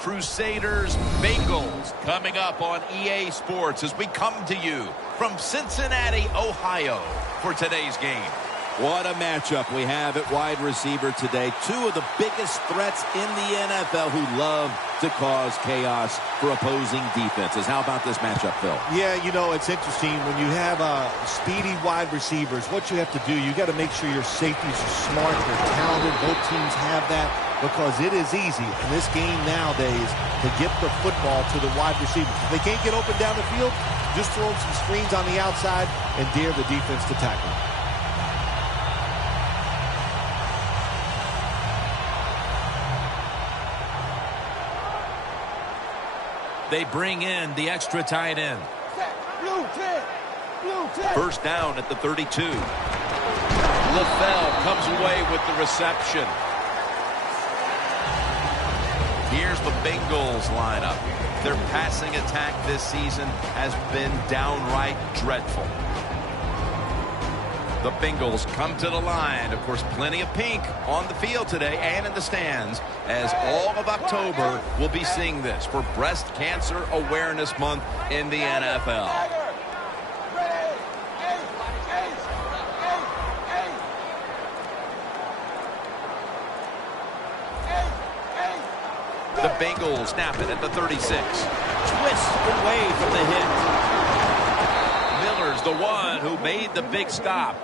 Crusaders Bengals coming up on EA Sports as we come to you from Cincinnati, Ohio for today's game. What a matchup we have at wide receiver today. Two of the biggest threats in the NFL who love to cause chaos for opposing defenses. How about this matchup, Phil? Yeah, you know, it's interesting. When you have speedy wide receivers, what you have to do, you got to make sure your safeties are smart, they're talented. Both teams have that because it is easy in this game nowadays to get the football to the wide receivers. If they can't get open down the field, just throw some screens on the outside and dare the defense to tackle. They bring in the extra tight end. First down at the 32. LaFell comes away with the reception. Here's the Bengals lineup. Their passing attack this season has been downright dreadful. The Bengals come to the line. Of course, plenty of pink on the field today and in the stands, as all of October will be seeing this for Breast Cancer Awareness Month in the NFL. The Bengals snap it at the 36. Twist away from the hit. Miller's the one who made the big stop.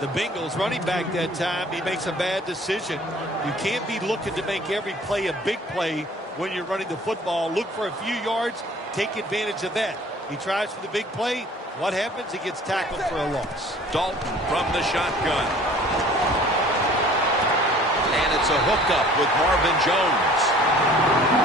The Bengals running back that time, he makes a bad decision. You can't be looking to make every play a big play when you're running the football. Look for a few yards, take advantage of that. He tries for the big play. What happens? He gets tackled for a loss. Dalton from the shotgun. And it's a hookup with Marvin Jones.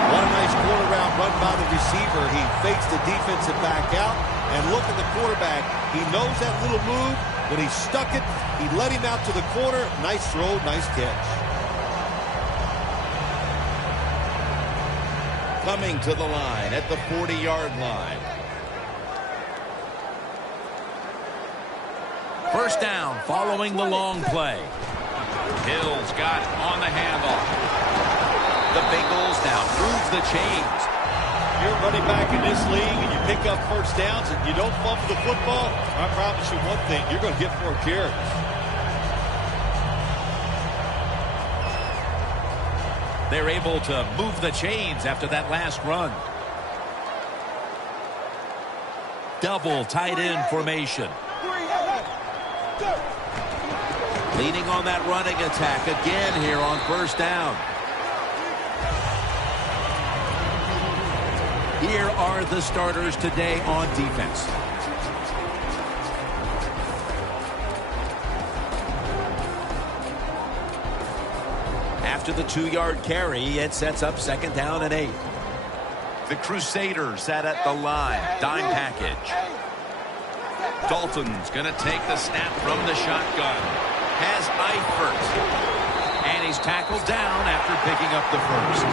What a nice quarter route run by the receiver. He fakes the defensive back out. And look at the quarterback. He knows that little move. When he stuck it, he let him out to the corner. Nice throw, nice catch. Coming to the line at the 40-yard line. First down following the long play. Hill's got it on the handoff. The Bengals now move the chains. You're running back in this league and you pick up first downs and you don't fumble the football, I promise you one thing, you're going to get more carries. They're able to move the chains after that last run. Double tight end formation. Leaning on that running attack again here on first down. Here are the starters today on defense. After the 2-yard carry, it sets up second down and 8. The Crusaders sat at the line. Dime package. Dalton's going to take the snap from the shotgun. Has Eifert. And he's tackled down after picking up the first.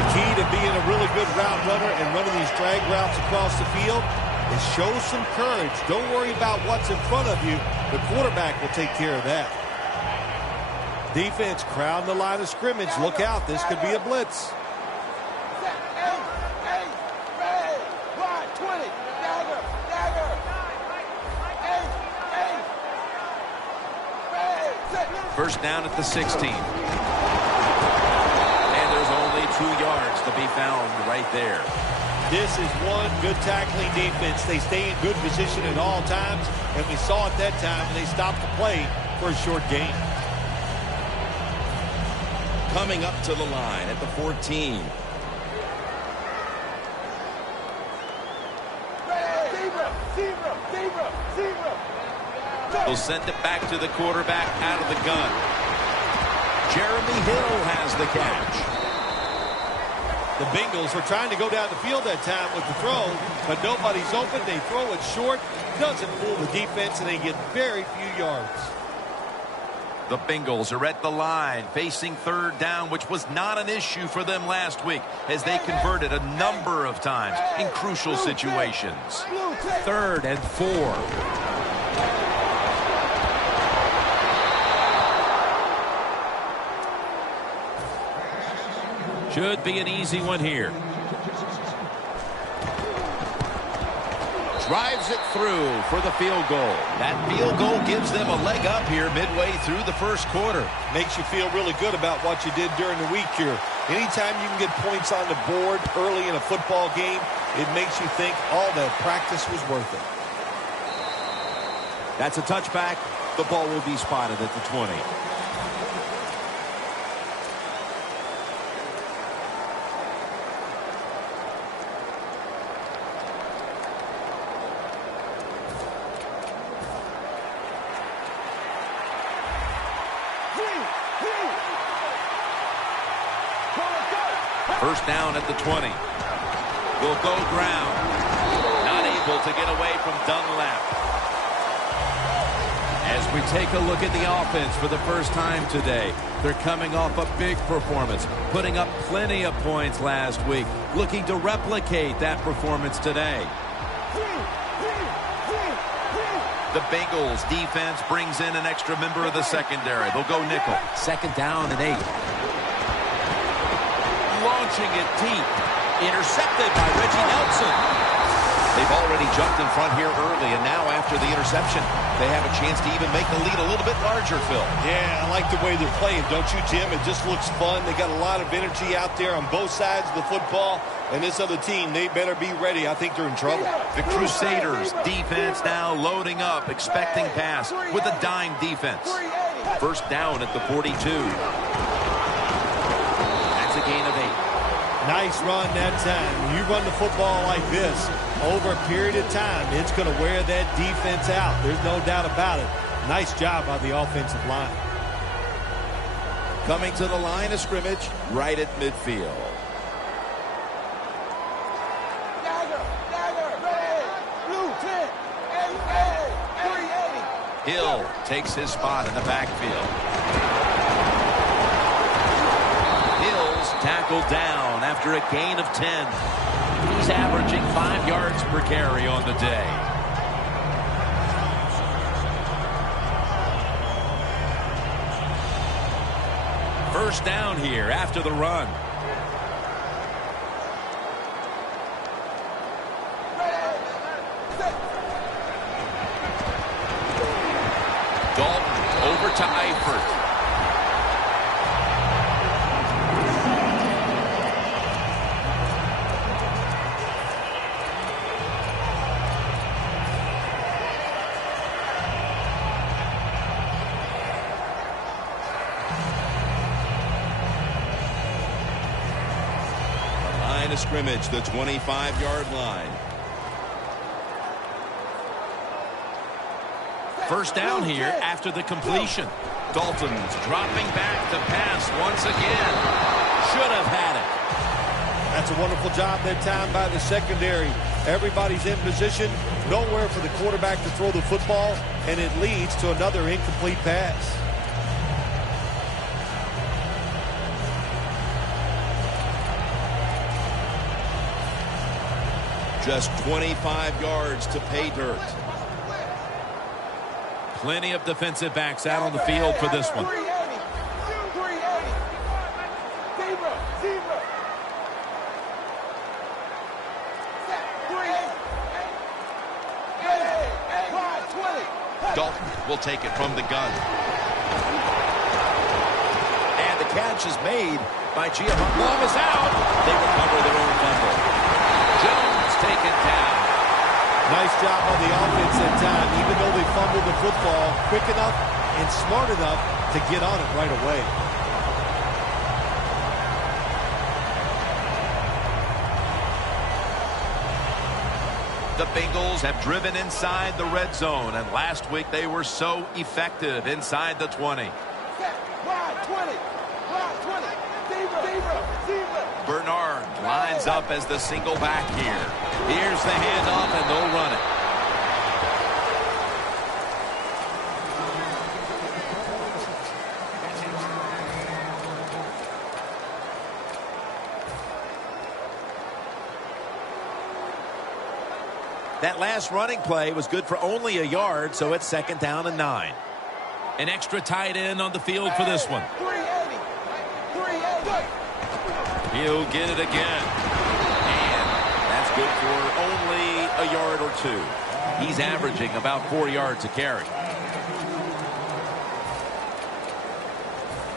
The key to being a really good route runner and running these drag routes across the field is show some courage. Don't worry about what's in front of you. The quarterback will take care of that. Defense crowding the line of scrimmage. Look out. This could be a blitz. First down at the 16. And there's only 2 yards to be found right there. This is one good tackling defense. They stay in good position at all times, and we saw it that time, and they stopped the play for a short gain. Coming up to the line at the 14. They'll send it back to the quarterback out of the gun. Jeremy Hill has the catch. The Bengals were trying to go down the field that time with the throw, but nobody's open. They throw it short. Doesn't fool the defense, and they get very few yards. The Bengals are at the line, facing third down, which was not an issue for them last week, as they converted a number of times in crucial situations. 3rd and 4. Should be an easy one here. Drives it through for the field goal. That field goal gives them a leg up here midway through the first quarter. Makes you feel really good about what you did during the week here. Anytime you can get points on the board early in a football game, it makes you think all that practice was worth it. That's a touchback. The ball will be spotted at the 20. First down at the 20. Will go ground. Not able to get away from Dunlap. As we take a look at the offense for the first time today, they're coming off a big performance, putting up plenty of points last week, looking to replicate that performance today. The Bengals defense brings in an extra member of the secondary. They'll go nickel. Second down and 8. Launching it deep. Intercepted by Reggie Nelson. They've already jumped in front here early, and now after the interception, they have a chance to even make the lead a little bit larger, Phil. Yeah, I like the way they're playing, don't you, Jim? It just looks fun. They got a lot of energy out there on both sides of the football, and this other team, they better be ready. I think they're in trouble. The Crusaders defense now loading up, expecting pass with a dime defense. First down at the 42. That's a gain of 8. Nice run that time. When you run the football like this, over a period of time, it's going to wear that defense out. There's no doubt about it. Nice job by the offensive line. Coming to the line of scrimmage, right at midfield. Hill takes his spot in the backfield. Hill's tackled down after a gain of 10. He's averaging 5 yards per carry on the day. First down here after the run. Dalton over to Eifert. Line of scrimmage, the 25-yard line. First down here after the completion. Dalton's dropping back to pass once again. Should have had it. That's a wonderful job that time by the secondary. Everybody's in position. Nowhere for the quarterback to throw the football, and it leads to another incomplete pass. Just 25 yards to pay dirt. Plenty of defensive backs out on the field for this one. Dalton will take it from the gun. And the catch is made by Giamatti. Ball is out. They recover their own fumble. Jones taken down. Nice job on the offense that time. Even though they fumbled the football, quick enough and smart enough to get on it right away. The Bengals have driven inside the red zone, and last week they were so effective inside the 20. Bernard lines up as the single back here. Here's the handoff, and they'll run it. That last running play was good for only a yard, so it's second down and 9. An extra tight end on the field for this one. He'll get it again. And that's good for only a yard or two. He's averaging about 4 yards a carry.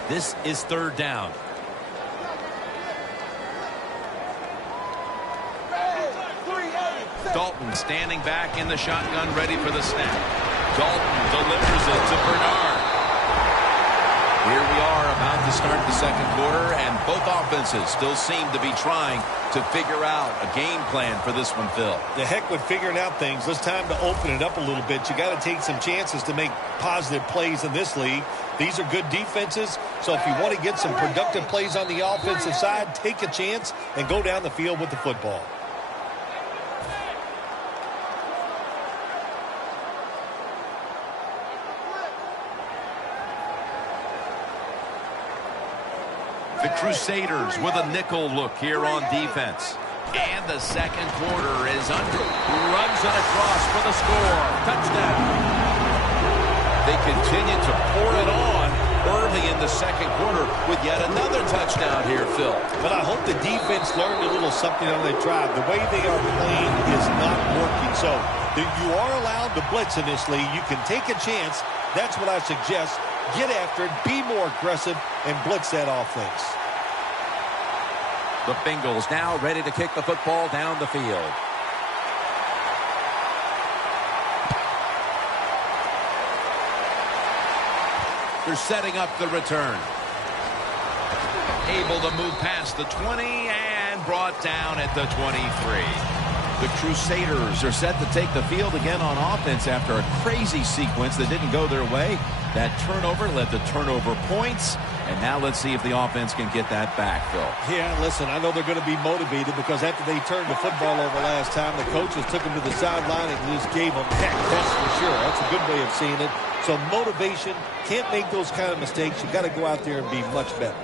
This is third down. Dalton standing back in the shotgun, ready for the snap. Dalton delivers it to Bernard. Here we are about to start the second quarter, and both offenses still seem to be trying to figure out a game plan for this one, Phil. The heck with figuring out things. It's time to open it up a little bit. You got to take some chances to make positive plays in this league. These are good defenses, so if you want to get some productive plays on the offensive side, take a chance and go down the field with the football. The Crusaders with a nickel look here on defense. And the second quarter is under. Runs it across for the score. Touchdown. They continue to pour it on early in the second quarter with yet another touchdown here, Phil. But I hope the defense learned a little something on their drive. The way they are playing is not working. So you are allowed to blitz in this league. You can take a chance. That's what I suggest. Get after it, be more aggressive, and blitz that offense. The Bengals now ready to kick the football down the field. They're setting up the return. Able to move past the 20 and brought down at the 23. The Crusaders are set to take the field again on offense after a crazy sequence that didn't go their way. That turnover led to turnover points. And now let's see if the offense can get that back, Phil. Yeah, listen, I know they're going to be motivated because after they turned the football over last time, the coaches took them to the sideline and just gave them heck, that's for sure. That's a good way of seeing it. So motivation, can't make those kind of mistakes. You got to go out there and be much better.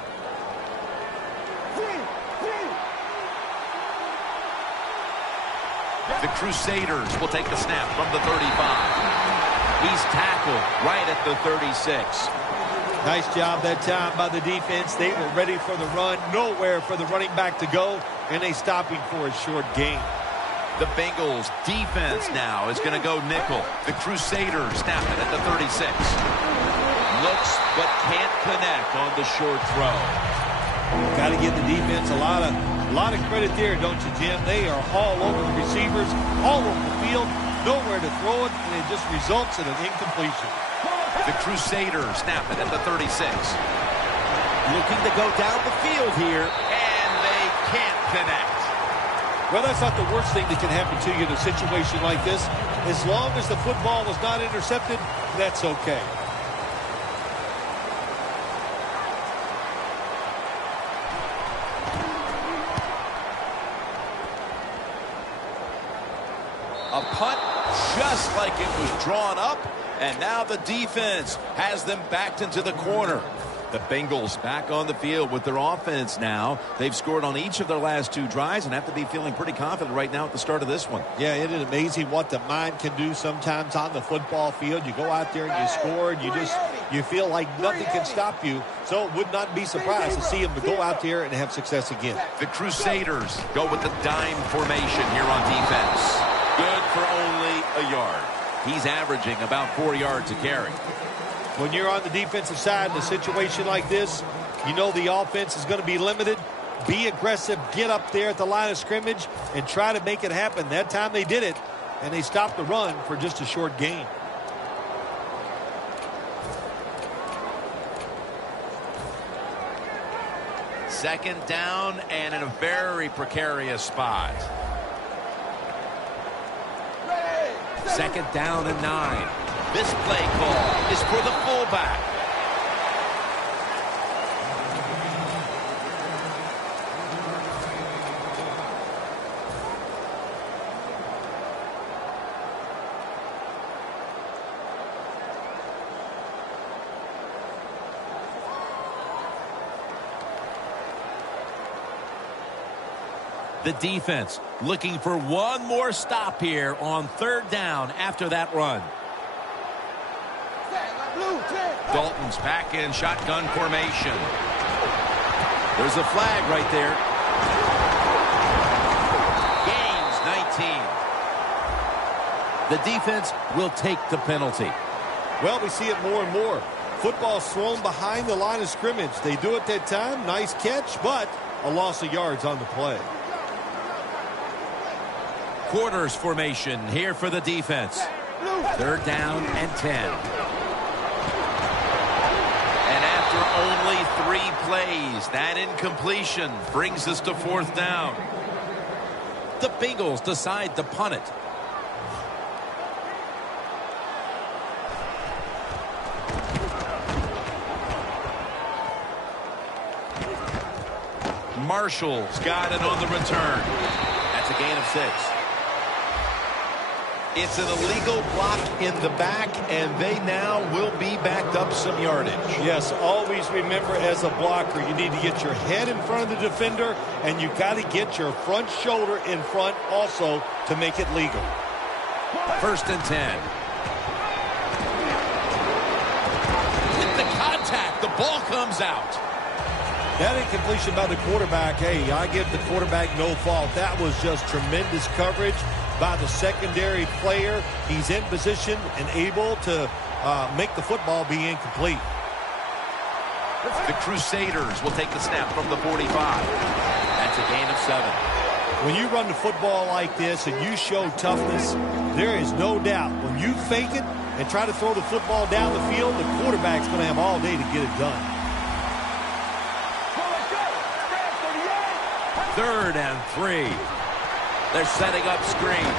The Crusaders will take the snap from the 35. He's tackled right at the 36. Nice job that time by the defense. They were ready for the run. Nowhere for the running back to go. And they stop him for a short gain. The Bengals defense now is going to go nickel. The Crusaders snap it at the 36. Looks but can't connect on the short throw. Got to give the defense a lot of credit there, don't you, Jim? They are all over the receivers, all over the field, nowhere to throw it, and it just results in an incompletion. The Crusaders snap it at the 36. Looking to go down the field here. And they can't connect. Well, that's not the worst thing that can happen to you in a situation like this. As long as the football was not intercepted, that's okay. A punt just like it was drawn up, and now the defense has them backed into the corner. The Bengals back on the field with their offense now. They've scored on each of their last two drives and have to be feeling pretty confident right now at the start of this one. Yeah, it is amazing what the mind can do sometimes on the football field. You go out there and you score, and you feel like nothing can stop you. So it would not be surprised to see them to go out there and have success again. The Crusaders go with the dime formation here on defense. Good for only a yard. He's averaging about 4 yards a carry. When you're on the defensive side in a situation like this, you know the offense is going to be limited. Be aggressive, get up there at the line of scrimmage, and try to make it happen. That time they did it, and they stopped the run for just a short gain. Second down and in a very precarious spot. Second down and 9. This play call is for the fullback. The defense looking for one more stop here on third down after that run. Dalton's back in shotgun formation. There's a flag right there. Gains 19. The defense will take the penalty. Well, we see it more and more. Football thrown behind the line of scrimmage. They do it that time. Nice catch, but a loss of yards on the play. Quarters formation here for the defense. 3rd down and 10. And after only 3 plays, that incompletion brings us to 4th down. The Bengals decide to punt it. Marshall's got it on the return. That's a gain of 6. It's an illegal block in the back, and they now will be backed up some yardage. Yes, always remember as a blocker, you need to get your head in front of the defender, and you got to get your front shoulder in front also to make it legal. 1st and 10. With the contact, the ball comes out. That incompletion by the quarterback, hey, I give the quarterback no fault. That was just tremendous coverage by the secondary player. He's in position and able to make the football be incomplete. The Crusaders will take the snap from the 45. That's a gain of 7. When you run the football like this and you show toughness, there is no doubt when you fake it and try to throw the football down the field, the quarterback's going to have all day to get it done. 3rd and 3. They're setting up screen.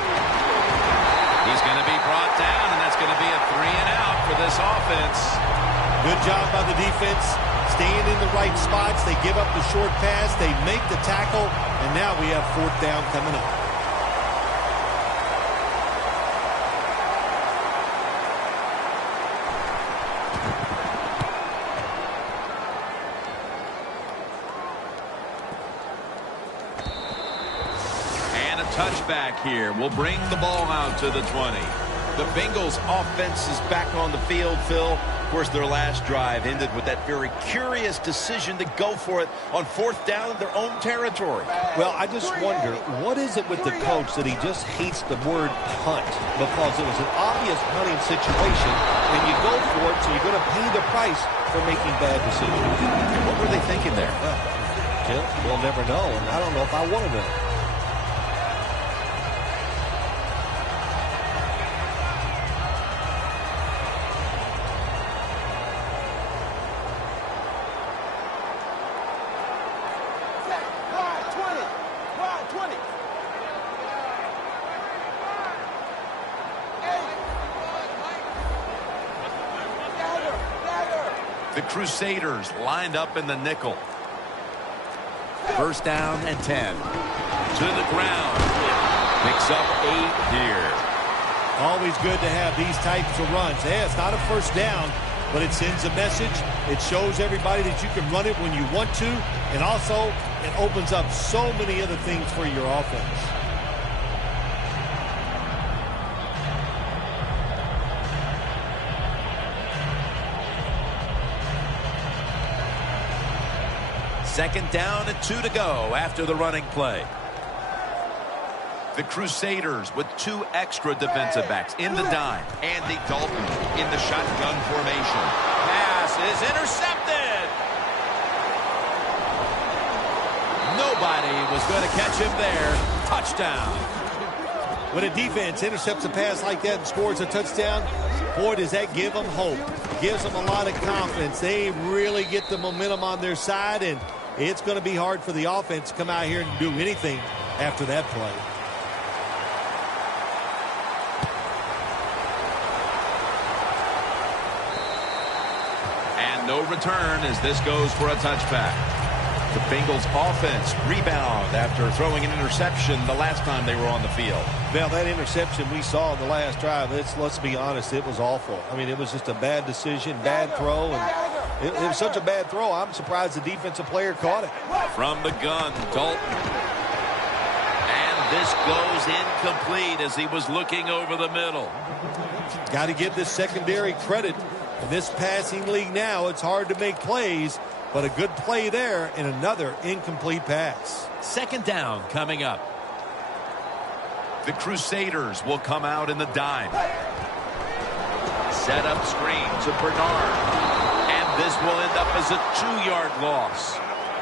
He's going to be brought down, and that's going to be a 3 and out for this offense. Good job by the defense, staying in the right spots. They give up the short pass, they make the tackle, and now we have 4th down coming up. Touchback here will bring the ball out to the 20. The Bengals offense is back on the field, Phil. Of course, their last drive ended with that very curious decision to go for it on 4th down in their own territory. Well, I just wonder, what is it with the coach that he just hates the word punt? Because it was an obvious punting situation, and you go for it, so you're going to pay the price for making bad decisions. And what were they thinking there? Well, we'll never know, and I don't know if I want to know. The Crusaders lined up in the nickel. 1st down and 10. To the ground. Picks up 8 here. Always good to have these types of runs. Yeah, it's not a 1st down, but it sends a message. It shows everybody that you can run it when you want to, and also it opens up so many other things for your offense. Second down and 2 to go after the running play. The Crusaders with 2 extra defensive backs in the dime. Andy Dalton in the shotgun formation. Pass is intercepted. Nobody was going to catch him there. Touchdown. When a defense intercepts a pass like that and scores a touchdown, boy, does that give them hope. Gives them a lot of confidence. They really get the momentum on their side, and it's going to be hard for the offense to come out here and do anything after that play. And no return as this goes for a touchback. The Bengals offense rebound after throwing an interception the last time they were on the field. Now, that interception we saw in the last drive, let's be honest, it was awful. I mean, it was just a bad decision, bad throw, and it was such a bad throw, I'm surprised the defensive player caught it. From the gun, Dalton. And this goes incomplete as he was looking over the middle. Got to give this secondary credit. In this passing league now, it's hard to make plays, but a good play there and another incomplete pass. Second down coming up. The Crusaders will come out in the dime. Set up screen to Bernard. And this will end up as a 2-yard loss.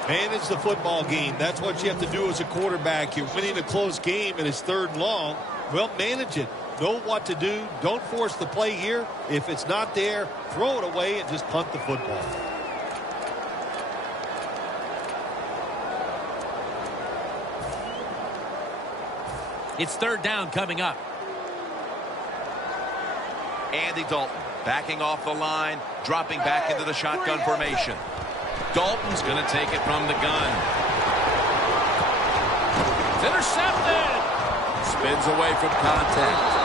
Manage the football game. That's what you have to do as a quarterback. You're winning a close game and it's 3rd and long. Well, manage it. Know what to do. Don't force the play here. If it's not there, throw it away and just punt the football. It's 3rd down coming up. Andy Dalton backing off the line, dropping back into the shotgun formation. Dalton's going to take it from the gun. It's intercepted. Spins away from contact.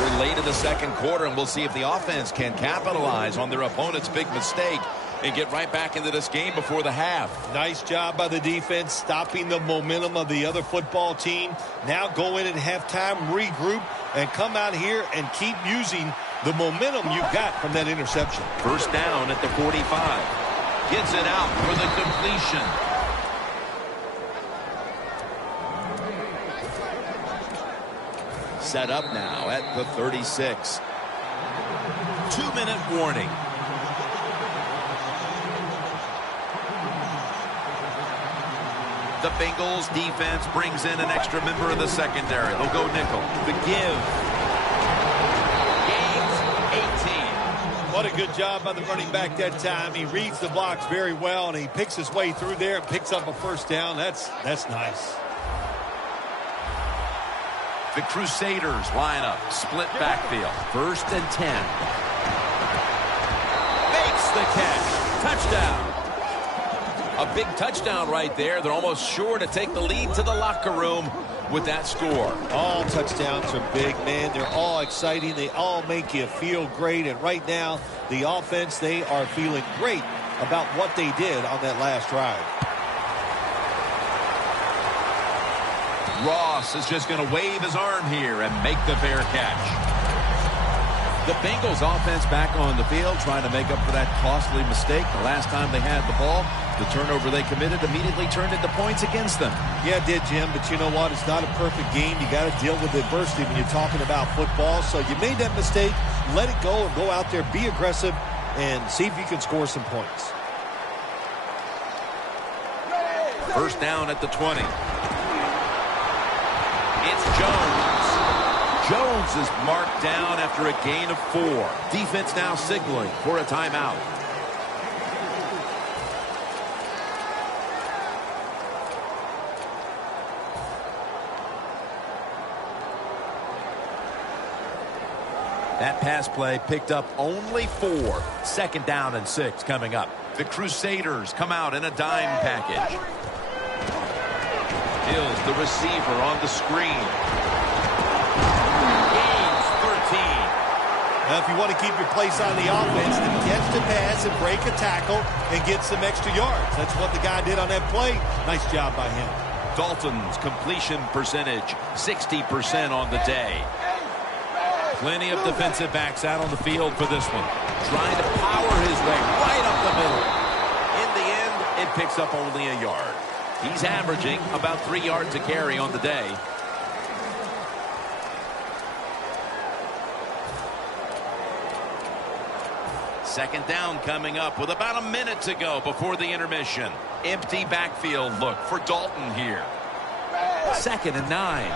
We're late in the 2nd quarter, and we'll see if the offense can capitalize on their opponent's big mistake and get right back into this game before the half. Nice job by the defense, stopping the momentum of the other football team. Now go in at halftime, regroup, and come out here and keep using the momentum you got from that interception. 1st down at the 45. Gets it out for the completion. Set up now at the 36. 2-minute warning. The Bengals defense brings in an extra member of the secondary. They'll go nickel. The give. Gains 18. What a good job by the running back that time. He reads the blocks very well, and he picks his way through there and picks up a 1st down. That's nice. The Crusaders line up. Split backfield. 1st and 10. Makes the catch. Touchdown. A big touchdown right there. They're almost sure to take the lead to the locker room with that score. All touchdowns are big, man. They're all exciting. They all make you feel great. And right now, the offense, they are feeling great about what they did on that last drive. Ross is just going to wave his arm here and make the fair catch. The Bengals offense back on the field trying to make up for that costly mistake. The last time they had the ball, the turnover they committed immediately turned into points against them. Yeah, it did, Jim, but you know what? It's not a perfect game. You got to deal with adversity when you're talking about football. So you made that mistake. Let it go and go out there, be aggressive, and see if you can score some points. 1st down at the 20. It's Jones. Jones is marked down after a gain of 4. Defense now signaling for a timeout. That pass play picked up only 4. 2nd down and 6 coming up. The Crusaders come out in a dime package. Hills, the receiver, on the screen. Gains 13. Now, if you want to keep your place on the offense, then catch the pass and break a tackle and get some extra yards. That's what the guy did on that play. Nice job by him. Dalton's completion percentage, 60% on the day. Plenty of defensive backs out on the field for this one. Trying to power his way right up the middle. In the end, it picks up only a yard. He's averaging about 3 yards a carry on the day. Second down coming up with about a minute to go before the intermission. Empty backfield look for Dalton here. 2nd and 9.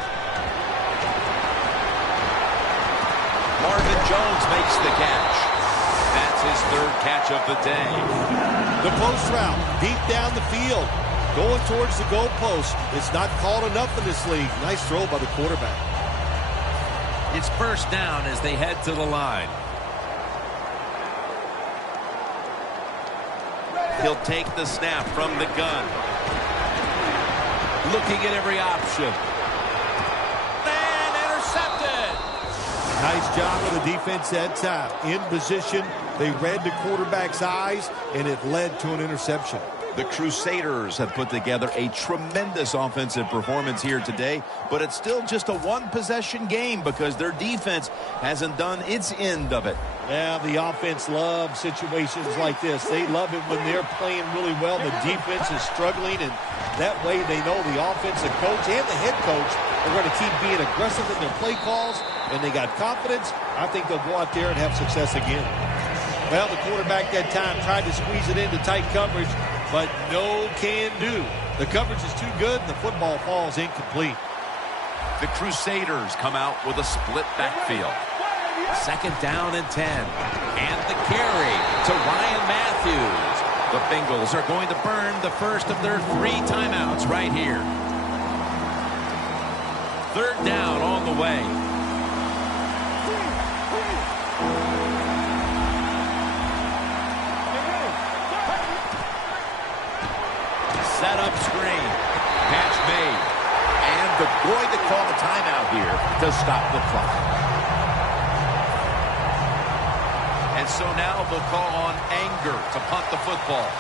Marvin Jones makes the catch. That's his 3rd catch of the day. The post route, deep down the field, going towards the goalpost. It's not called enough in this league. Nice throw by the quarterback. It's 1st down as they head to the line. He'll take the snap from the gun. Looking at every option. And intercepted. Nice job of the defense that time. In position, they read the quarterback's eyes, and it led to an interception. The Crusaders have put together a tremendous offensive performance here today, but it's still just a one-possession game because their defense hasn't done its end of it. Yeah, the offense loves situations like this. They love it when they're playing really well. The defense is struggling, and that way they know the offensive coach and the head coach are going to keep being aggressive in their play calls, and they got confidence. I think they'll go out there and have success again. Well, the quarterback that time tried to squeeze it into tight coverage, but no can do. The coverage is too good, and the football falls incomplete. The Crusaders come out with a split backfield. 2nd down and 10. And the carry to Ryan Matthews. The Bengals are going to burn the first of their 3 timeouts right here. 3rd down on the way. Set up screen. Catch made. And they're going to call a timeout here to stop the clock. And so now they'll call on Anger to punt the football.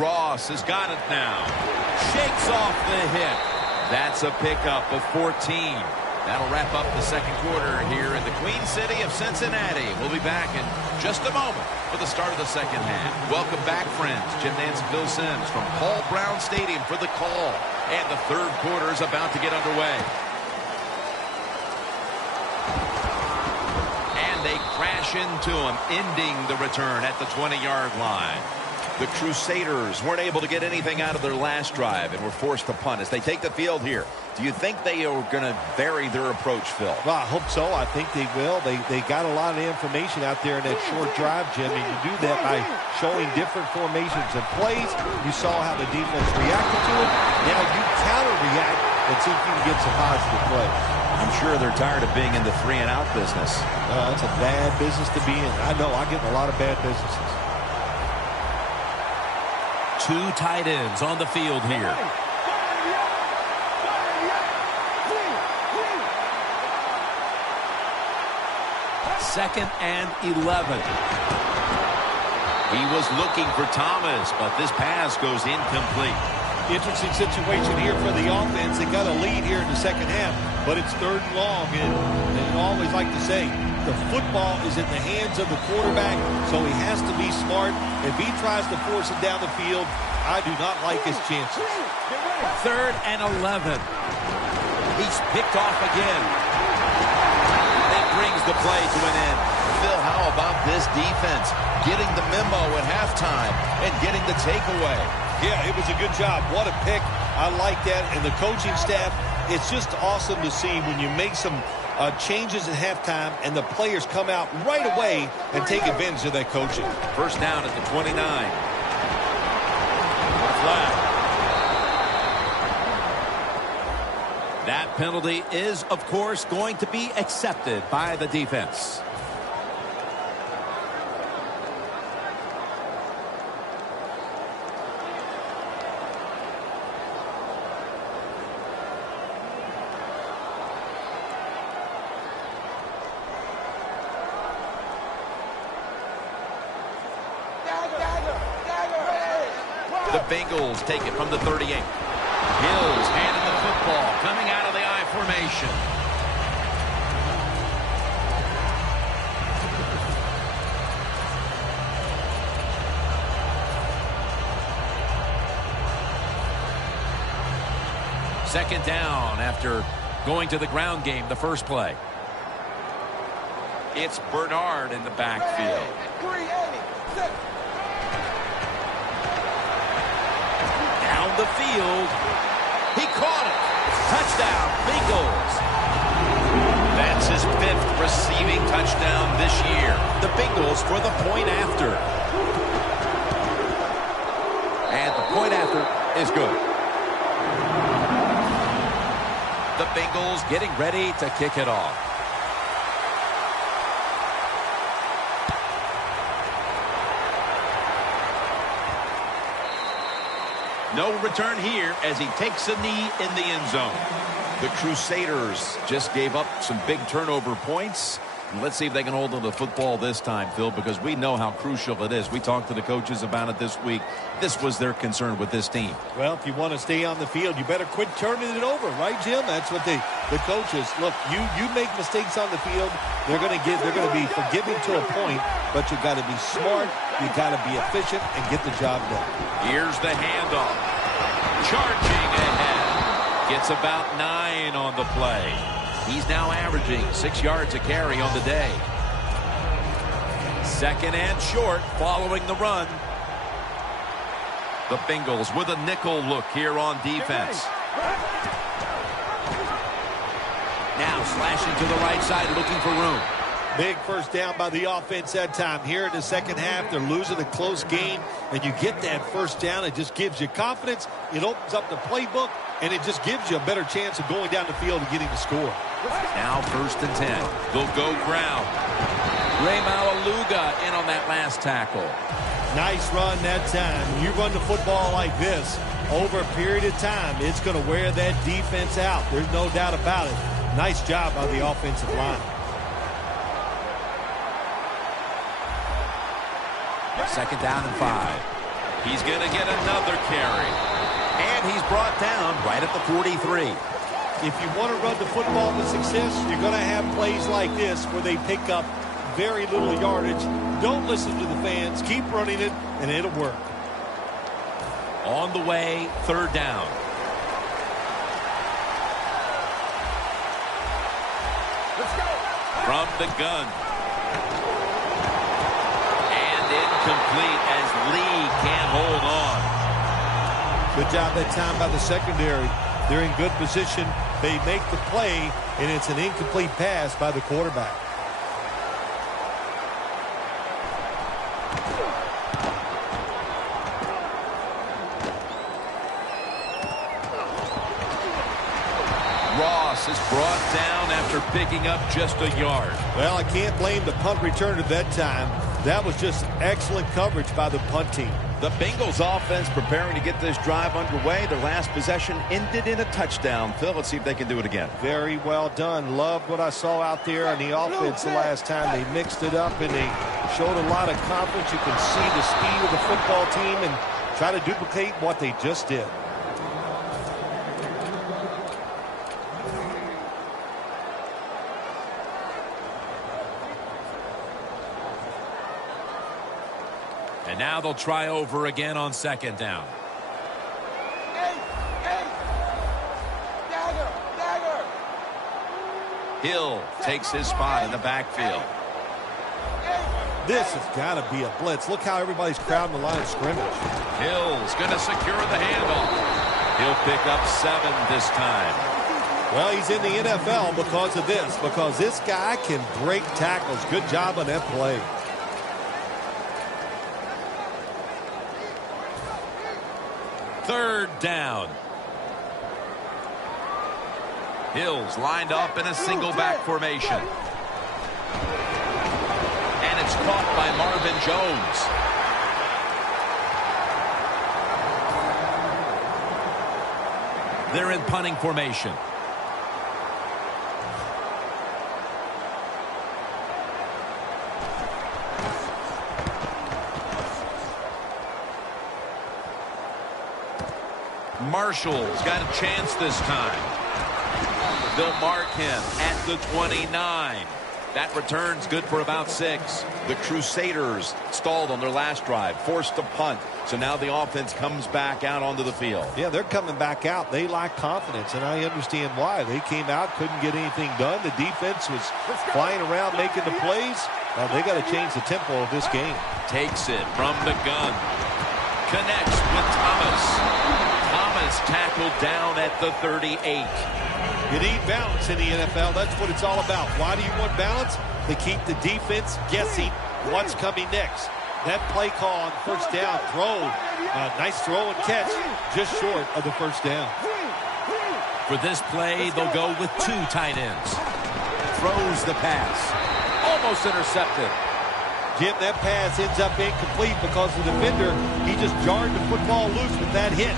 Ross has got it now. Shakes off the hit. That's a pickup of 14. That'll wrap up the 2nd quarter here in the Queen City of Cincinnati. We'll be back in just a moment for the start of the 2nd half. Welcome back, friends. Jim Nance and Bill Sims from Paul Brown Stadium for the call. And the 3rd quarter is about to get underway. And they crash into him, ending the return at the 20-yard line. The Crusaders weren't able to get anything out of their last drive and were forced to punt as they take the field here. Do you think they are going to vary their approach, Phil? Well, I hope so. I think they will. They got a lot of information out there in that short drive, Jim, and you do that by showing different formations and plays. You saw how the defense reacted to it. Now you counter-react and see if you can get some positive plays. I'm sure they're tired of being in the 3-and-out business. That's a bad business to be in. I know. I get in a lot of bad businesses. 2 tight ends on the field here. Second and 11. He was looking for Thomas, but this pass goes incomplete. Interesting situation here for the offense. They got a lead here in the 2nd half, but it's 3rd and long, and I always like to say, the football is in the hands of the quarterback, so he has to be smart. If he tries to force it down the field, I do not like his chances. 3rd and 11. He's picked off again. That brings the play to an end. Phil, how about this defense? Getting the memo at halftime and getting the takeaway. Yeah, it was a good job. What a pick. I like that. And the coaching staff, it's just awesome to see when you make some changes at halftime and the players come out right away and take advantage of that coaching. 1st down at the 29. Flag. That penalty is, of course, going to be accepted by the defense. The Bengals take it from the 38. Hills handing the football, coming out of the I formation. Second down after going to the ground game the first play. It's Bernard in the backfield. Down the field. He caught it. Touchdown, Bengals. That's his 5th receiving touchdown this year. The Bengals for the point after. And the point after is good. The Bengals getting ready to kick it off. No return here as he takes a knee in the end zone. The Crusaders just gave up some big turnover points. And let's see if they can hold on to the football this time, Phil, because we know how crucial it is. We talked to the coaches about it this week. This was their concern with this team. Well, if you want to stay on the field, you better quit turning it over, right, Jim? That's what the coaches look. You make mistakes on the field, they're going to be forgiving to a point, but you got to be smart, you got to be efficient, and get the job done. Here's the handoff, charging ahead, gets about 9 on the play. He's now averaging 6 yards a carry on the day. Second and short following the run. The Bengals with a nickel look here on defense. Now slashing to the right side, looking for room. Big first down by the offense that time. Here in the second half, they're losing a close game, and you get that first down. It just gives you confidence. It opens up the playbook, and it just gives you a better chance of going down the field and getting the score. Now first and 10. They'll go ground. Ray Malaluga in on that last tackle. Nice run that time. When you run the football like this over a period of time, it's going to wear that defense out. There's no doubt about it. Nice job by the offensive line. Second down and 5. He's going to get another carry. And he's brought down right at the 43. If you want to run the football with success, you're going to have plays like this where they pick up very little yardage. Don't listen to the fans. Keep running it, and it'll work. On the way, third down. Let's go. From the gun. And incomplete as Lee can't hold on. Good job that time by the secondary. They're in good position. They make the play, and it's an incomplete pass by the quarterback. Ross is brought down after picking up just a yard. Well, I can't blame the punt return at that time. That was just excellent coverage by the punt team. The Bengals offense preparing to get this drive underway. Their last possession ended in a touchdown. Phil, let's see if they can do it again. Very well done. Loved what I saw out there on the offense the last time. They mixed it up, and they showed a lot of confidence. You can see the speed of the football team and try to duplicate what they just did. And now they'll try over again on second down. Hill takes his spot in the backfield. This has got to be a blitz. Look how everybody's crowding the line of scrimmage. Hill's going to secure the handoff. He'll pick up 7 this time. Well, he's in the NFL because of this, because this guy can break tackles. Good job on that play. Third down. Hill's lined up in a single back formation. And it's caught by Marvin Jones. They're in punting formation. Marshall's got a chance this time. They'll mark him at the 29. That return's good for about 6. The Crusaders stalled on their last drive, forced to punt. So now the offense comes back out onto the field. Yeah, they're coming back out. They lack confidence, and I understand why. They came out, couldn't get anything done. The defense was flying around making the plays. They got to change the tempo of this game. Takes it from the gun. Connects with Thomas. Thomas tackled down at the 38. You need balance in the NFL. That's what it's all about. Why do you want balance? To keep the defense guessing what's coming next. That play call on first down, nice throw and catch, just short of the first down. For this play, they'll go with 2 tight ends. Throws the pass. Almost intercepted. Jim, that pass ends up incomplete because the defender, he just jarred the football loose with that hit.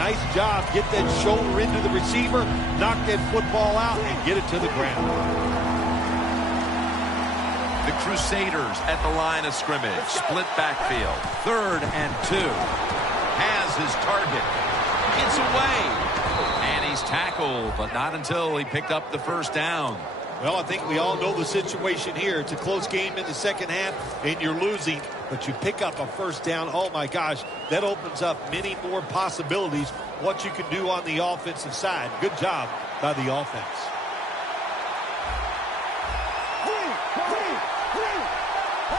Nice job. Get that shoulder into the receiver, knock that football out, and get it to the ground. The Crusaders at the line of scrimmage. Split backfield. 3rd and 2. Has his target. Gets away. And he's tackled, but not until he picked up the first down. Well, I think we all know the situation here. It's a close game in the second half, and you're losing, but you pick up a first down. Oh, my gosh, that opens up many more possibilities, what you can do on the offensive side. Good job by the offense.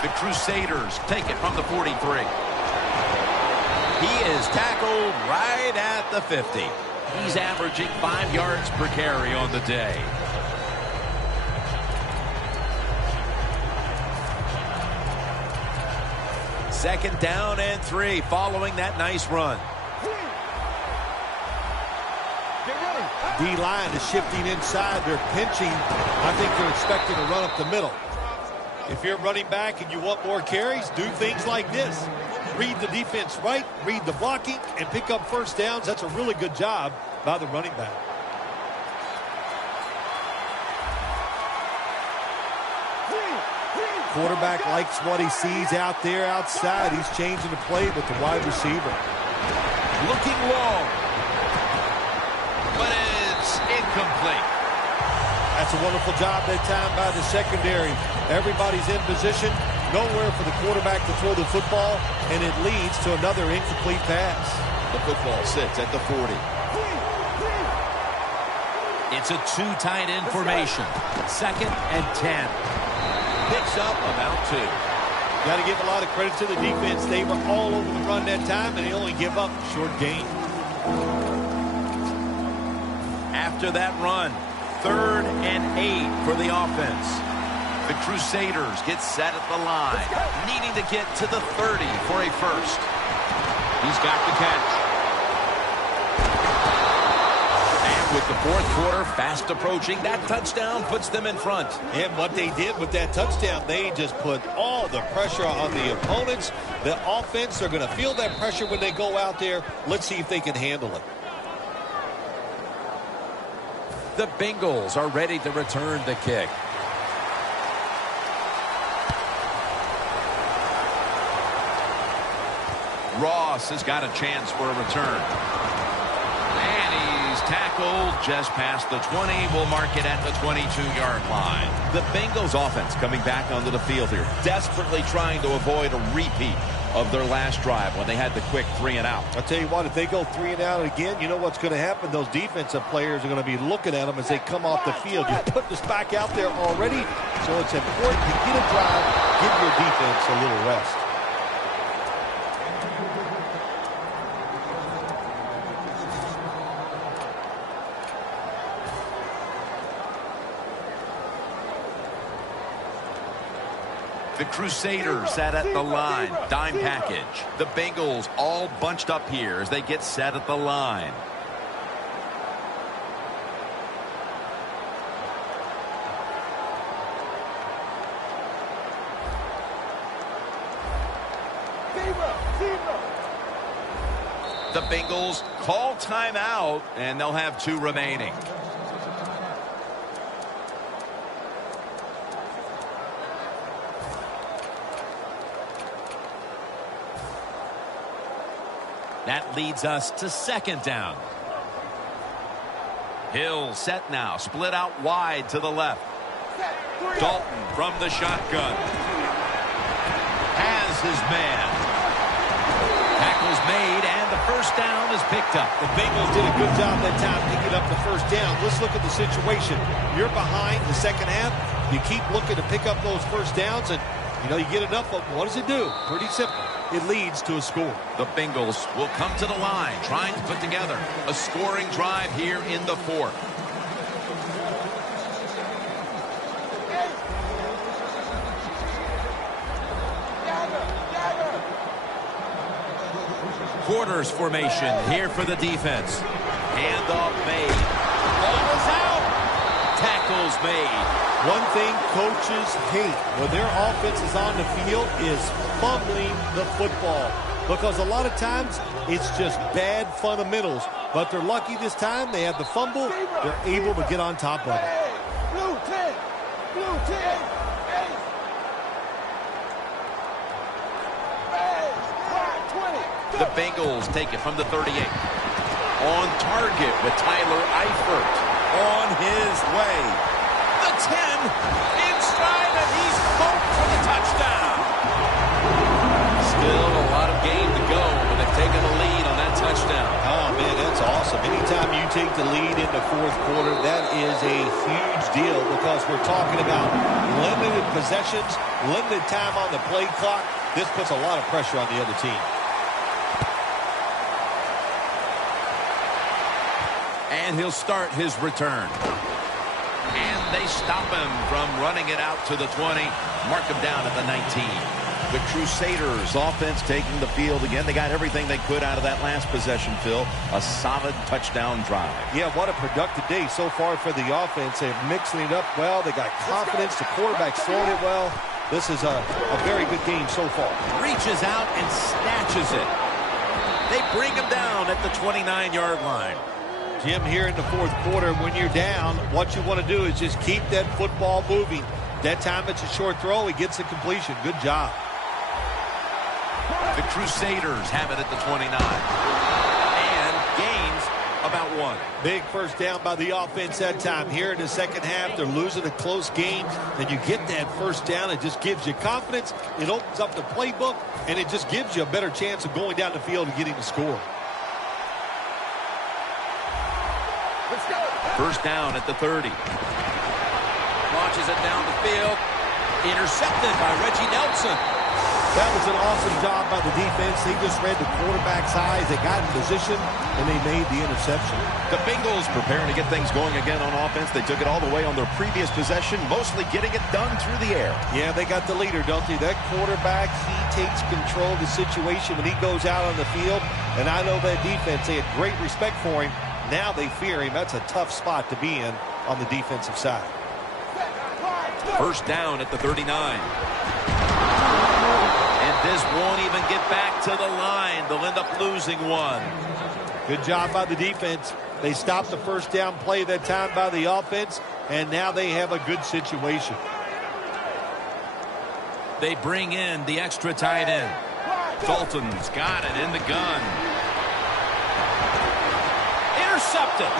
The Crusaders take it from the 43. He is tackled right at the 50. He's averaging 5 yards per carry on the day. Second down and 3 following that nice run. D-line is shifting inside. They're pinching. I think they're expecting to run up the middle. If you're running back and you want more carries, do things like this. Read the defense right, read the blocking, and pick up first downs. That's a really good job by the running back. Quarterback likes what he sees out there outside. He's changing the play with the wide receiver. Looking long. But it's incomplete. That's a wonderful job that time by the secondary. Everybody's in position. Nowhere for the quarterback to throw the football, and it leads to another incomplete pass. The football sits at the 40. It's a 2 tight end formation. 2nd and 10. Picks up about 2. Got to give a lot of credit to the defense. They were all over the run that time, and they only give up a short gain. After that run, 3rd and 8 for the offense. The Crusaders get set at the line, needing to get to the 30 for a first. He's got the catch. And with the 4th quarter fast approaching, that touchdown puts them in front. And what they did with that touchdown, they just put all the pressure on the opponents. The offense, they're going to feel that pressure when they go out there. Let's see if they can handle it. The Bengals are ready to return the kick. Ross has got a chance for a return. And he's tackled just past the 20. We'll mark it at the 22-yard line. The Bengals offense coming back onto the field here, desperately trying to avoid a repeat of their last drive when they had the quick 3 and out. I'll tell you what, if they go 3 and out again, you know what's going to happen? Those defensive players are going to be looking at them as they come off the field. You put this back out there already, so it's important to get a drive, give your defense a little rest. The Crusaders set at the line. Dime package. The Bengals all bunched up here as they get set at the line. The Bengals call timeout, and they'll have 2 remaining. That leads us to 2nd down. Hill set now, split out wide to the left. Dalton from the shotgun. Has his man. Tackle's made, and the first down is picked up. The Bengals did a good job that time picking up the first down. Let's look at the situation. You're behind the second half. You keep looking to pick up those first downs, and you get enough of them. What does it do? Pretty simple. It leads to a score. The Bengals will come to the line, trying to put together a scoring drive here in the 4th. Quarters formation here for the defense. Handoff made. Ball is out. Tackles made. One thing coaches hate when their offense is on the field is fumbling the football. because a lot of times it's just bad fundamentals. But they're lucky this time. They have the fumble. They're able to get on top of it. Blue 10. Blue 10. The Bengals take it from the 38. On target with Tyler Eifert on his way. The 10 inside, and he's poked for the touchdown. Still a lot of game to go, but they've taken a lead on that touchdown. Oh, man, that's awesome. Anytime you take the lead in the fourth quarter, that is a huge deal because we're talking about limited possessions, limited time on the play clock. This puts a lot of pressure on the other team. And he'll start his return. And they stop him from running it out to the 20. Mark him down at the 19. The Crusaders offense taking the field again. They got everything they could out of that last possession, Phil. A solid touchdown drive. Yeah, what a productive day so far for the offense. They're mixing it up well. They got confidence. The quarterback's throwing it well. This is a very good game so far. Reaches out and snatches it. They bring him down at the 29-yard line. Jim, here in the fourth quarter, when you're down, what you want to do is just keep that football moving. That time it's a short throw. He gets the completion. Good job. The Crusaders have it at the 29. And gains about 1. Big first down by the offense that time. Here in the second half, they're losing a close game. And you get that first down. It just gives you confidence. It opens up the playbook. And it just gives you a better chance of going down the field and getting the score. First down at the 30. Launches it down the field. Intercepted by Reggie Nelson. That was an awesome job by the defense. They just read the quarterback's eyes. They got in position, and they made the interception. The Bengals preparing to get things going again on offense. They took it all the way on their previous possession, mostly getting it done through the air. Yeah, they got the leader, don't they? That quarterback, he takes control of the situation when he goes out on the field. And I know that defense, they had great respect for him. Now they fear him. That's a tough spot to be in on the defensive side. First down at the 39. And this won't even get back to the line. They'll end up losing 1. Good job by the defense. They stopped the first down play that time by the offense, and now they have a good situation. They bring in the extra tight end. Dalton's got it in the gun. Intercepted.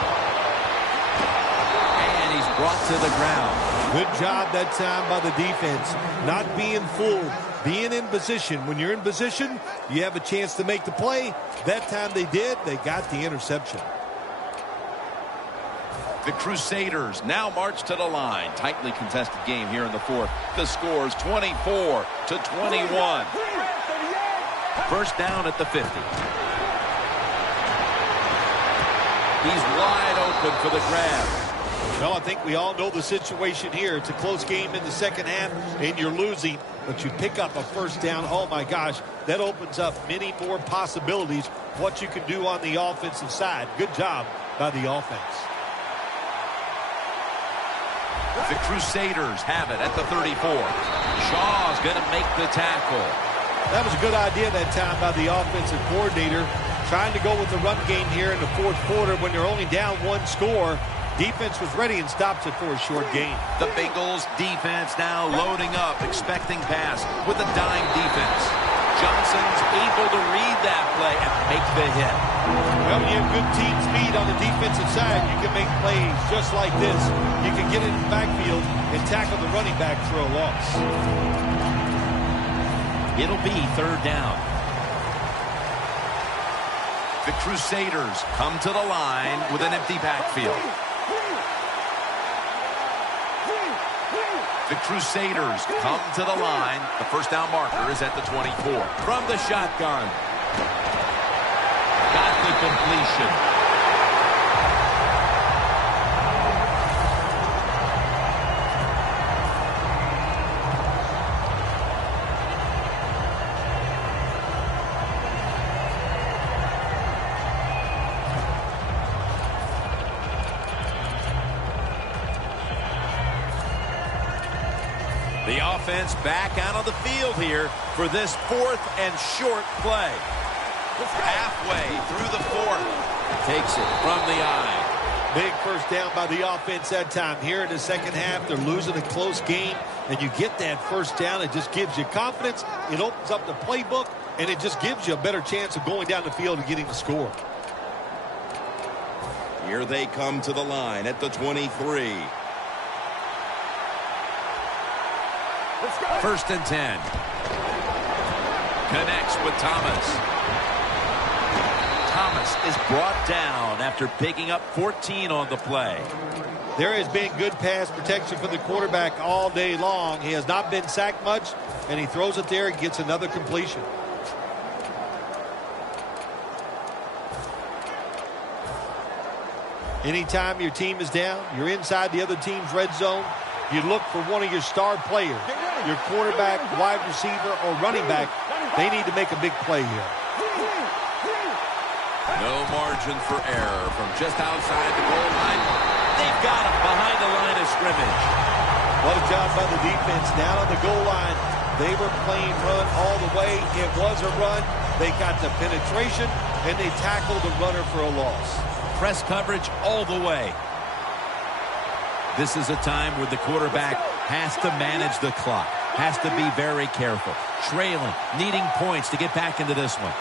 And he's brought to the ground. Good job that time by the defense. Not being fooled. Being in position. When you're in position, you have a chance to make the play. That time they did. They got the interception. The Crusaders now march to the line. Tightly contested game here in the fourth. The score's 24-21. First down at the 50. He's wide open for the grab. Well, I think we all know the situation here. It's a close game in the second half, and you're losing, but you pick up a first down. Oh, my gosh, that opens up many more possibilities what you can do on the offensive side. Good job by the offense. The Crusaders have it at the 34. Shaw's going to make the tackle. That was a good idea that time by the offensive coordinator, trying to go with the run game here in the fourth quarter when they're only down 1 score. Defense was ready and stopped it for a short gain. The Bengals defense now loading up, expecting pass with a dime defense. Johnson's able to read that play and make the hit. Well, you have good team speed on the defensive side. You can make plays just like this. You can get in the backfield and tackle the running back for a loss. It'll be third down. The Crusaders come to the line with an empty backfield. The Crusaders come to the line. The first down marker is at the 24. From the shotgun. Got the completion. The offense back out on the field here for this 4th and short play. Halfway through the fourth. Takes it from the eye. Big first down by the offense that time. Here in the second half, they're losing a close game, and you get that first down. It just gives you confidence. It opens up the playbook, and it just gives you a better chance of going down the field and getting the score. Here they come to the line at the 23. First and 10. Connects with Thomas. Thomas is brought down after picking up 14 on the play. There has been good pass protection for the quarterback all day long. He has not been sacked much, and he throws it there and gets another completion. Anytime your team is down, you're inside the other team's red zone, you look for one of your star players, your quarterback, wide receiver, or running back. They need to make a big play here. No margin for error from just outside the goal line. They've got him behind the line of scrimmage. What a job by the defense down on the goal line. They were playing run all the way. It was a run. They got the penetration, and they tackled the runner for a loss. Press coverage all the way. This is a time where the quarterback has to manage the clock, has to be very careful, trailing, needing points to get back into this one.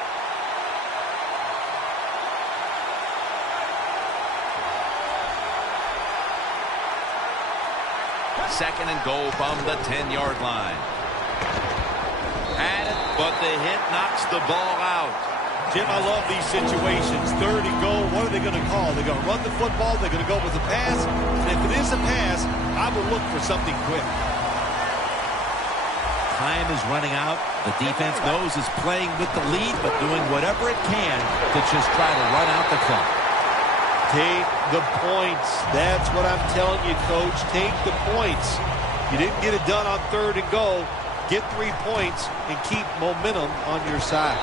Second and goal from the 10-yard line. Had it, but the hit knocks the ball out. Jim, I love these situations. Third and goal, what are they going to call? They're going to run the football, they're going to go with the pass, and if it is a pass, I will look for something quick. Time is running out. The defense knows it's playing with the lead, but doing whatever it can to just try to run out the clock. Take the points. That's what I'm telling you, Coach. Take the points. You didn't get it done on third and goal. Get 3 points and keep momentum on your side.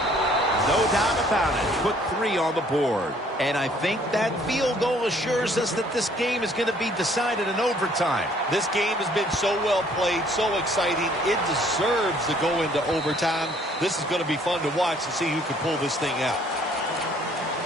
No doubt about it. Put 3 on the board. And I think that field goal assures us that this game is going to be decided in overtime. This game has been so well played, so exciting. It deserves to go into overtime. This is going to be fun to watch to see who can pull this thing out.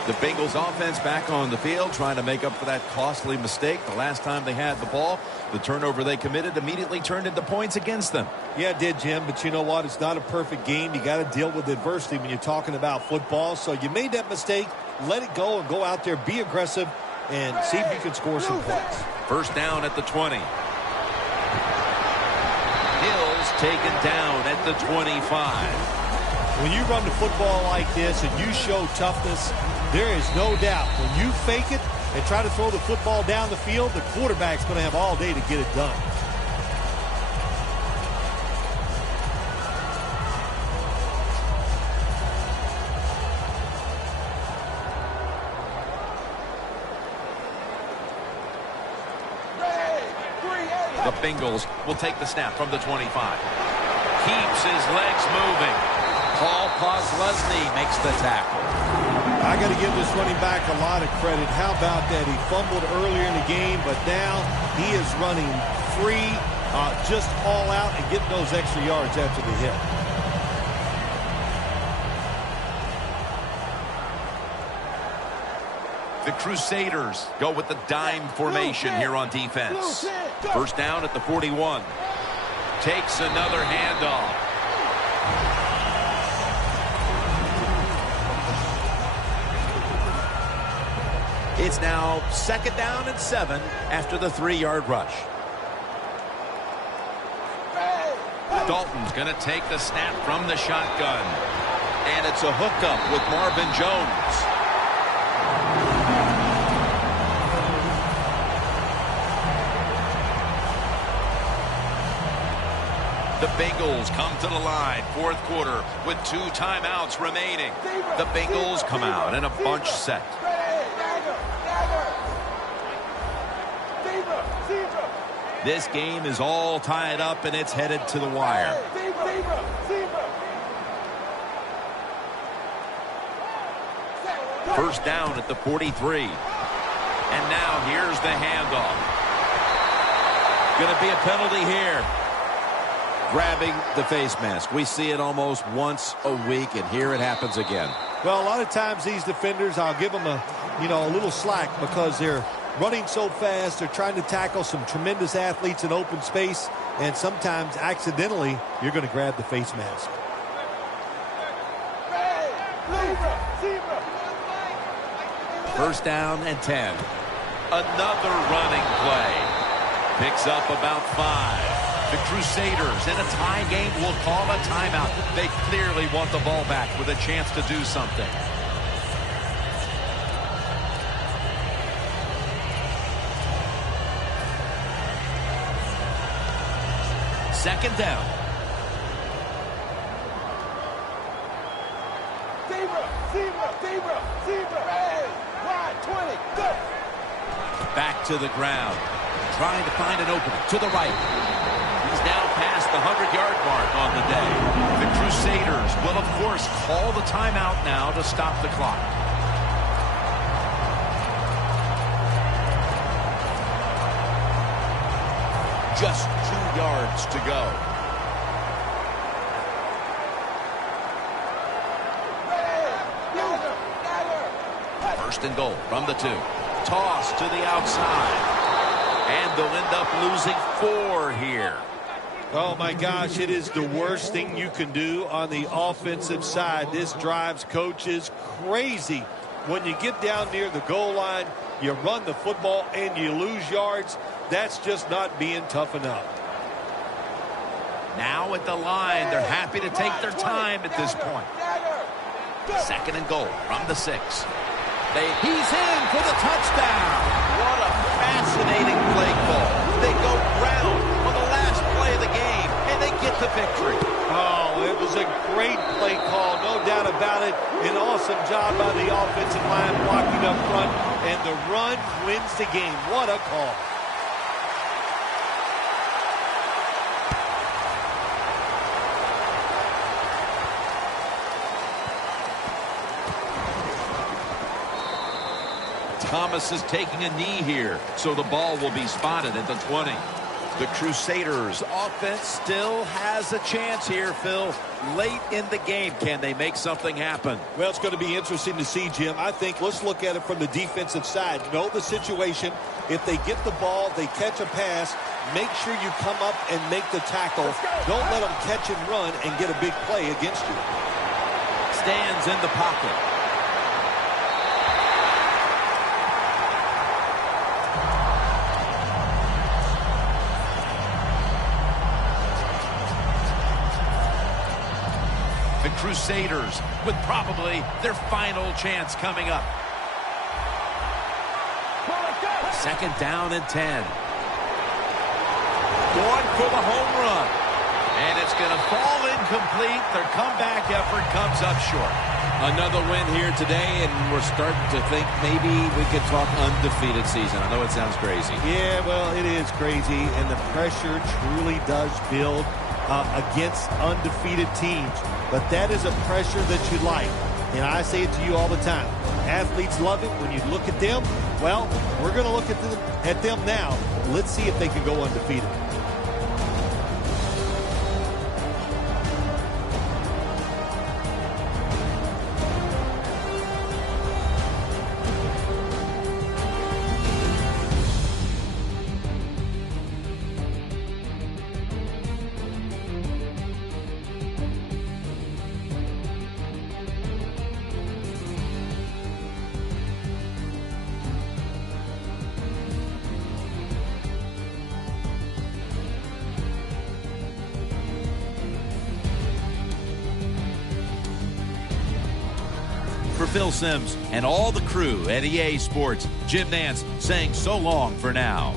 The Bengals offense back on the field trying to make up for that costly mistake. The last time they had the ball, the turnover they committed immediately turned into points against them. Yeah, it did, Jim, but you know what? It's not a perfect game. You got to deal with adversity when you're talking about football. So you made that mistake. Let it go and go out there, be aggressive, and see if you can score some points. First down at the 20. Hill's taken down at the 25. When you run the football like this and you show toughness, there is no doubt when you fake it and try to throw the football down the field, the quarterback's going to have all day to get it done. The Bengals will take the snap from the 25. Keeps his legs moving. Paul Posluszny makes the tackle. I got to give this running back a lot of credit. How about that? He fumbled earlier in the game, but now he is running free, just all out and getting those extra yards after the hit. The Crusaders go with the dime formation here on defense. First down at the 41. Takes another handoff. It's now second down and 7 after the 3-yard rush. Dalton's going to take the snap from the shotgun. And it's a hookup with Marvin Jones. The Bengals come to the line, fourth quarter, with 2 timeouts remaining. The Bengals come out in a bunch set. This game is all tied up and it's headed to the wire. First down at the 43. And now here's the handoff. Going to be a penalty here. Grabbing the face mask. We see it almost once a week, and here it happens again. Well, a lot of times these defenders, I'll give them a little slack because they're running so fast. They're trying to tackle some tremendous athletes in open space, and sometimes accidentally you're going to grab the face mask. First down and 10. Another running play. Picks up about 5. The Crusaders in a tie game will call a timeout. They clearly want the ball back with a chance to do something. Second down. Back to the ground. Trying to find an opening to the right. He's now past the 100-yard mark on the day. The Crusaders will, of course, call the timeout now to stop the clock. Just 2 yards to go. First and goal from the 2. Toss to the outside. And they'll end up losing 4 here. Oh, my gosh, it is the worst thing you can do on the offensive side. This drives coaches crazy. When you get down near the goal line, you run the football and you lose yards. That's just not being tough enough. Now at the line, they're happy to take their time at this point. Second and goal from the 6. He's in for the touchdown. What a fascinating play call. They go ground on the last play of the game, and they get the victory. Oh, it was a great play call, no doubt about it. An awesome job by the offensive line blocking up front, and the run wins the game. What a call. Thomas is taking a knee here, so the ball will be spotted at the 20. The Crusaders offense still has a chance here, Phil. Late in the game, can they make something happen? Well, it's going to be interesting to see, Jim. I think let's look at it from the defensive side. Know the situation. If they get the ball, they catch a pass, make sure you come up and make the tackle. Don't let them catch and run and get a big play against you. Stands in the pocket. The Crusaders with probably their final chance coming up. Second down and 10. Going for the home run. And it's going to fall incomplete. Their comeback effort comes up short. Another win here today, and we're starting to think maybe we could talk undefeated season. I know it sounds crazy. Yeah, well, it is crazy, and the pressure truly does build against undefeated teams. But that is a pressure that you like. And I say it to you all the time. Athletes love it when you look at them. Well, we're going to look at them now. Let's see if they can go undefeated. For Phil Simms and all the crew at EA Sports, Jim Nance saying so long for now.